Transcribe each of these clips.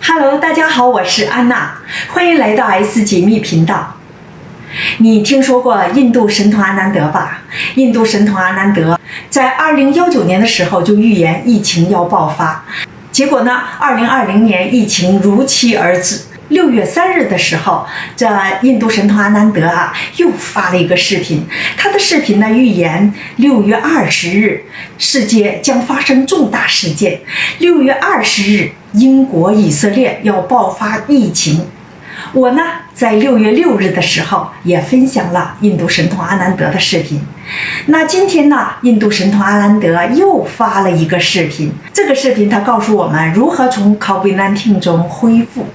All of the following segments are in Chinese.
Hello， 大家好，我是安娜，欢迎来到 S 解密频道。你听说过印度神童阿南德吧？印度神童阿南德在2019年的时候就预言疫情要爆发，结果呢，2020年疫情如期而至。6月3日的时候，这印度神童阿南德又发了一个视频，他的视频呢预言6月20日世界将发生重大事件，6月20日英国、以色列要爆发疫情。我呢在6月6日的时候也分享了印度神童阿南德的视频。那今天呢，印度神童阿南德又发了一个视频，这个视频他告诉我们如何从 COVID-19 中恢复。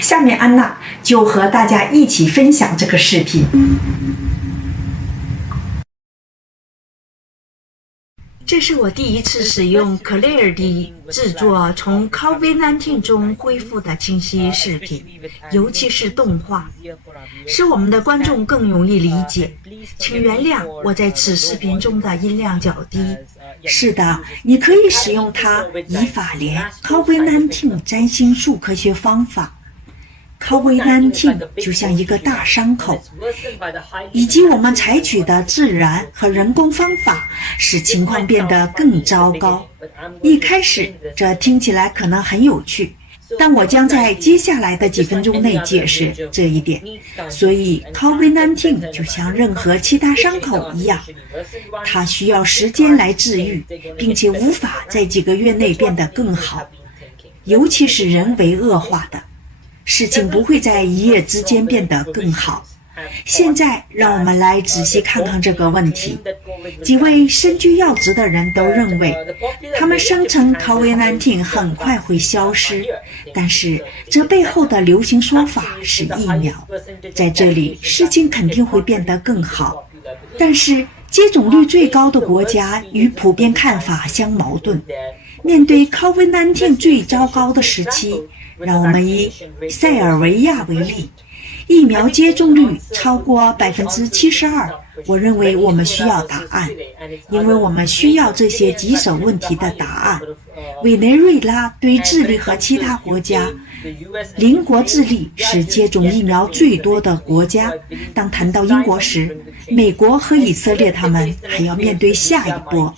下面安娜就和大家一起分享这个视频。这是我第一次使用 Clarity 制作从 COVID-19 中恢复的清晰视频，尤其是动画，使我们的观众更容易理解。请原谅我在此视频中的音量较低。是的，你可以使用它以法莲 COVID-19 占星术科学方法。COVID-19 就像一个大伤口，以及我们采取的自然和人工方法使情况变得更糟糕。一开始这听起来可能很有趣，但我将在接下来的几分钟内解释这一点。所以 COVID-19 就像任何其他伤口一样，它需要时间来治愈，并且无法在几个月内变得更好，尤其是人为恶化的事情不会在一夜之间变得更好。现在让我们来仔细看看这个问题。几位身居要职的人都认为，他们声称 COVID-19 很快会消失，但是这背后的流行说法是疫苗。在这里，事情肯定会变得更好，但是接种率最高的国家与普遍看法相矛盾。面对 COVID-19 最糟糕的时期，让我们以塞尔维亚为例，疫苗接种率超过 72%。 我认为我们需要答案，因为我们需要这些棘手问题的答案。委内瑞拉对智利和其他国家，邻国智利是接种疫苗最多的国家。当谈到英国时，美国和以色列他们还要面对下一波。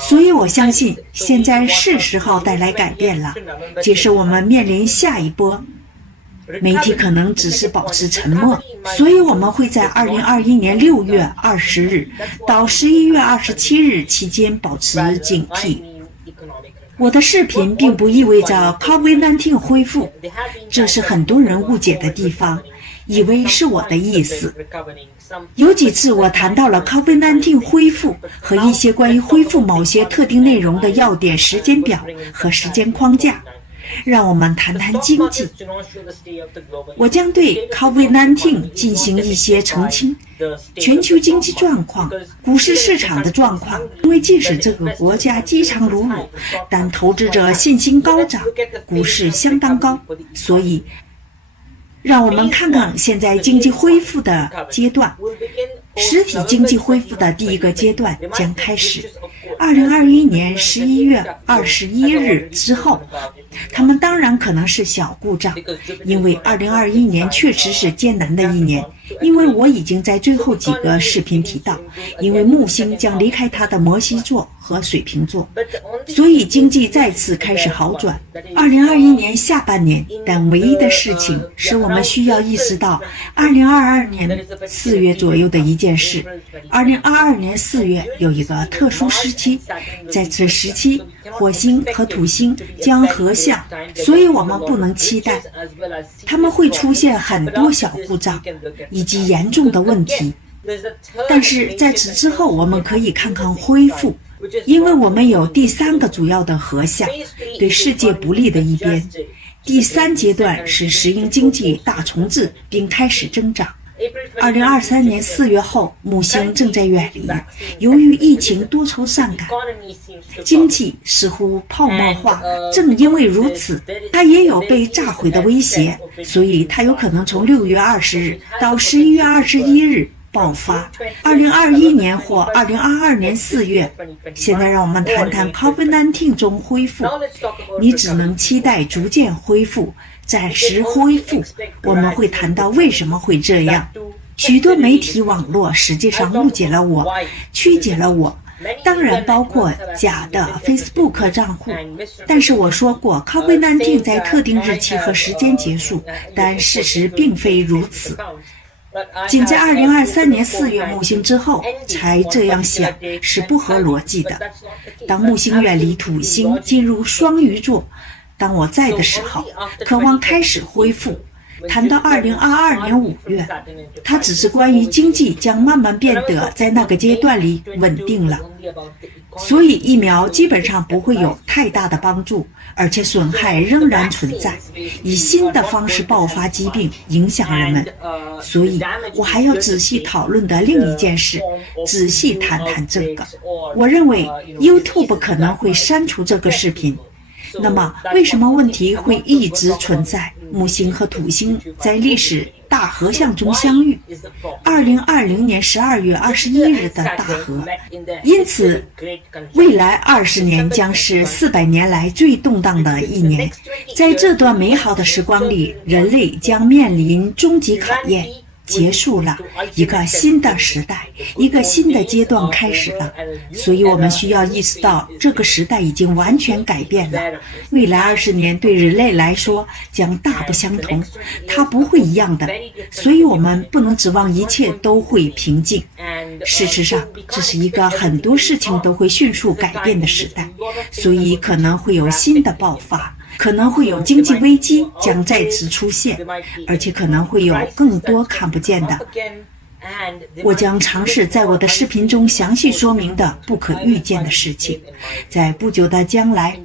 所以我相信现在是时候带来改变了，即使我们面临下一波，媒体可能只是保持沉默，所以我们会在2021年6月20日到11月27日期间保持警惕。我的视频并不意味着 COVID-19 恢复，这是很多人误解的地方，以为是我的意思。有几次我谈到了 COVID-19 恢复和一些关于恢复某些特定内容的要点时间表和时间框架。让我们谈谈经济。我将对 COVID-19 进行一些澄清，全球经济状况、股市市场的状况，因为即使这个国家饥肠辘辘，但投资者信心高涨，股市相当高，所以让我们看看现在经济恢复的阶段。实体经济恢复的第一个阶段将开始2021年11月21日之后，他们当然可能是小故障，因为2021年确实是艰难的一年，因为我已经在最后几个视频提到，因为木星将离开它的摩羯座和水瓶座，所以经济再次开始好转。2021年下半年，但唯一的事情是我们需要意识到2022年4月左右的一件事。2022年4月有一个特殊时期，在此时期火星和土星将合相，所以我们不能期待它们会出现很多小故障以及严重的问题。但是在此之后，我们可以看看恢复，因为我们有第三个主要的合相，对世界不利的一边。第三阶段是石英经济大重置并开始增长。2023年4月后，木星正在远离，由于疫情多愁善感，经济似乎泡沫化。正因为如此，它也有被炸毁的威胁，所以它有可能从6月20日到11月21日爆发，2021年或2022年4月。现在让我们谈谈 COVID-19 中恢复。你只能期待逐渐恢复，暂时恢复。我们会谈到为什么会这样。许多媒体网络实际上误解了我，曲解了我，当然包括假的 Facebook 账户。但是我说过 COVID-19 在特定日期和时间结束，但事实并非如此。仅在2023年4月木星之后才这样想是不合逻辑的。当木星远离土星进入双鱼座，当我在的时候，渴望开始恢复。谈到2022年5月，它只是关于经济将慢慢变得在那个阶段里稳定了。所以疫苗基本上不会有太大的帮助，而且损害仍然存在，以新的方式爆发疾病，影响人们。所以我还要仔细讨论的另一件事，仔细谈谈这个。我认为 YouTube 可能会删除这个视频。那么为什么问题会一直存在？木星和土星在历史大合相中相遇，2020年12月21日的大合，因此未来20年将是400年来最动荡的一年。在这段美好的时光里，人类将面临终极考验，结束了一个新的时代，一个新的阶段开始了。所以我们需要意识到这个时代已经完全改变了。未来20年对人类来说将大不相同，它不会一样的。所以我们不能指望一切都会平静。事实上，这是一个很多事情都会迅速改变的时代，所以可能会有新的爆发，可能会有经济危机将再次出现，而且可能会有更多看不见的。我将尝试在我的视频中详细说明的不可预见的事情，在不久的将来。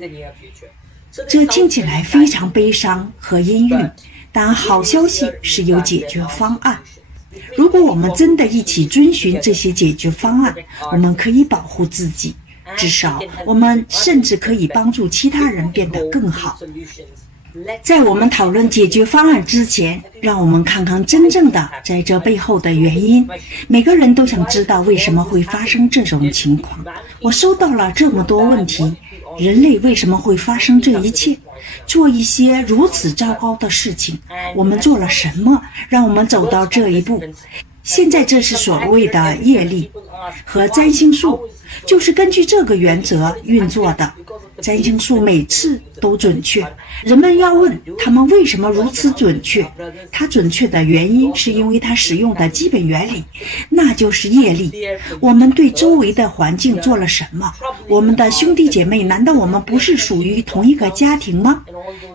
这听起来非常悲伤和阴郁，但好消息是有解决方案。如果我们真的一起遵循这些解决方案，我们可以保护自己，至少我们甚至可以帮助其他人变得更好。在我们讨论解决方案之前，让我们看看真正的在这背后的原因。每个人都想知道为什么会发生这种情况。我收到了这么多问题，人类为什么会发生这一切？做一些如此糟糕的事情，我们做了什么让我们走到这一步？现在这是所谓的业力和占星术，就是根据这个原则运作的。占星术每次都准确，人们要问他们为什么如此准确。它准确的原因是因为它使用的基本原理，那就是业力。我们对周围的环境做了什么？我们的兄弟姐妹难道我们不是属于同一个家庭吗？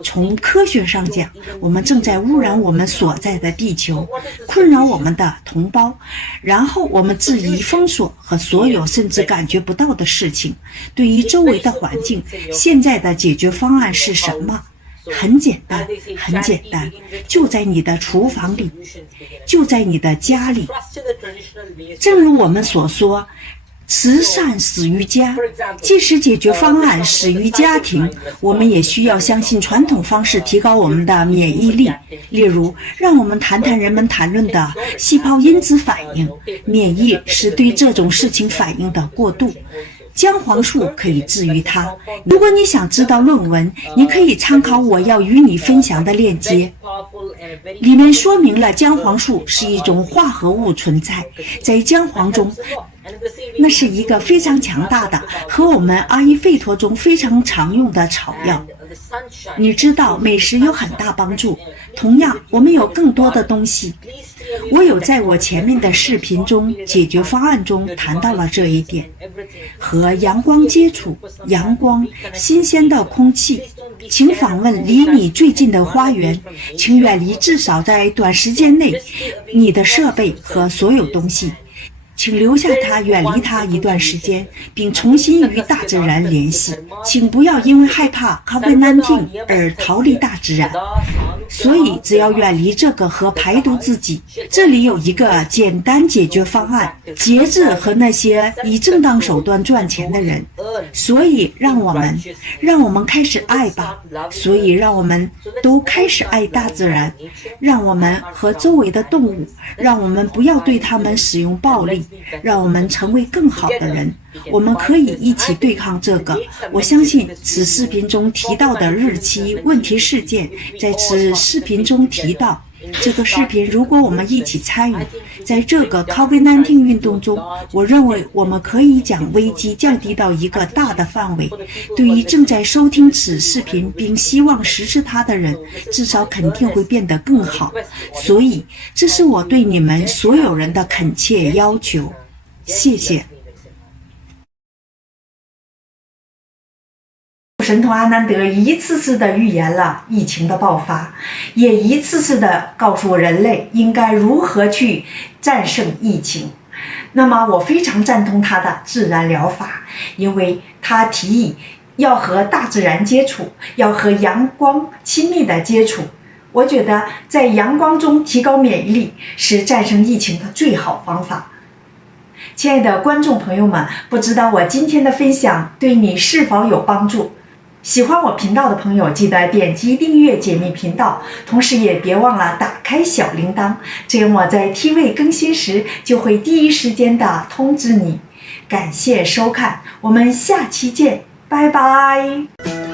从科学上讲，我们正在污染我们所在的地球，困扰我们的同胞，然后我们质疑封锁和所有甚至感觉不到的事情。对于周围的环境，现在的解决方案是什么？很简单，很简单，就在你的厨房里，就在你的家里。正如我们所说，慈善始于家，即使解决方案始于家庭，我们也需要相信传统方式提高我们的免疫力。例如，让我们谈谈人们谈论的细胞因子反应。免疫是对这种事情反应的过渡。姜黄素可以治愈它。如果你想知道论文，你可以参考我要与你分享的链接，里面说明了姜黄素是一种化合物存在在姜黄中，那是一个非常强大的和我们阿育吠陀中非常常用的草药。你知道美食有很大帮助，同样我们有更多的东西。我有在我前面的视频中解决方案中谈到了这一点。和阳光接触，阳光，新鲜的空气，请访问离你最近的花园，请远离至少在短时间内你的设备和所有东西，请留下它，远离它一段时间，并重新与大自然联系。请不要因为害怕 COVID-19 而逃离大自然。所以只要远离这个和排毒自己，这里有一个简单解决方案：节制和那些以正当手段赚钱的人。所以让我们开始爱吧。所以让我们都开始爱大自然，让我们和周围的动物，让我们不要对它们使用暴力，让我们成为更好的人。我们可以一起对抗这个。我相信此视频中提到的日期、问题事件，在此视频中提到。这个视频如果我们一起参与，在这个 COVID-19 运动中，我认为我们可以将危机降低到一个大的范围。对于正在收听此视频并希望实施它的人，至少肯定会变得更好。所以这是我对你们所有人的恳切要求。谢谢。神童阿南德一次次地预言了疫情的爆发，也一次次地告诉人类应该如何去战胜疫情。那么我非常赞同他的自然疗法，因为他提议要和大自然接触，要和阳光亲密的接触。我觉得在阳光中提高免疫力是战胜疫情的最好方法。亲爱的观众朋友们，不知道我今天的分享对你是否有帮助？喜欢我频道的朋友，记得点击订阅解密频道，同时也别忘了打开小铃铛，这样我在 TV 更新时就会第一时间的通知你。感谢收看，我们下期见，拜拜。